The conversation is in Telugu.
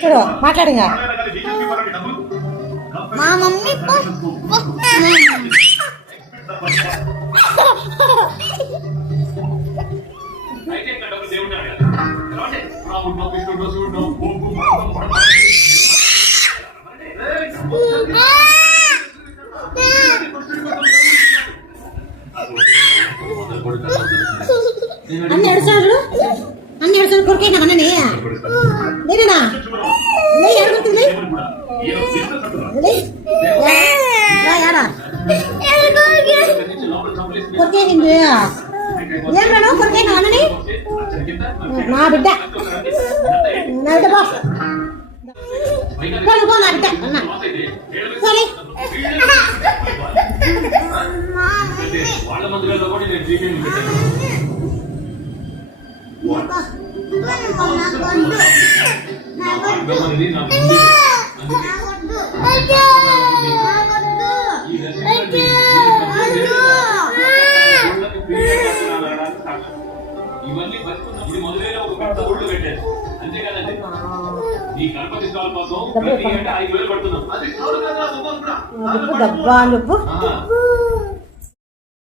చూడు మాట్లాడింగా మా మమ్మీ అన్ని ఎడుసాడు కొడుకైనా అన్నని నేనేనా ఎడుగుతుంది కొడుకైంది ఏమన్నా కొడుకైనా అన్నని నా బిడ్డ బాస్ కొనుక్కో నా బిడ్డ అన్న సరే ఇవన్నీ ఇది మొదలైన ఒక పెద్ద ఊళ్ళు పెట్టారు అంతే కదండి. ఈ గణపతి స్టాల్ కోసం ప్రతి ఏటా 5,000 పడుతున్నాం. అది డబ్బా